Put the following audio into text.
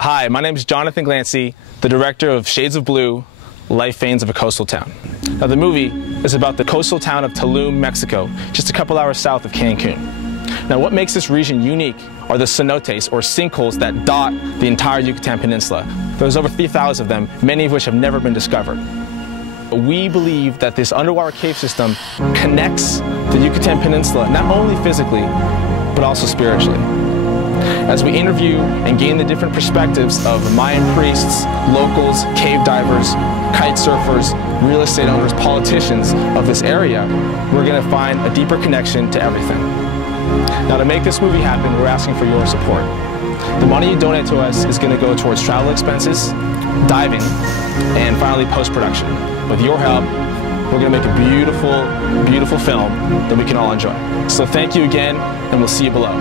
Hi, my name is Jonathan Glancy, the director of Shades of Blue, Life Veins of a Coastal Town. Now the movie is about the coastal town of Tulum, Mexico, just a couple hours south of Cancun. Now what makes this region unique are the cenotes, or sinkholes, that dot the entire Yucatan Peninsula. There's over 3,000 of them, many of which have never been discovered. We believe that this underwater cave system connects the Yucatan Peninsula not only physically, but also spiritually. As we interview and gain the different perspectives of Mayan priests, locals, cave divers, kite surfers, real estate owners, politicians of this area, we're going to find a deeper connection to everything. Now, to make this movie happen, we're asking for your support. The money you donate to us is going to go towards travel expenses, diving, and finally post-production. With your help, we're going to make a beautiful, beautiful film that we can all enjoy. So thank you again, and we'll see you below.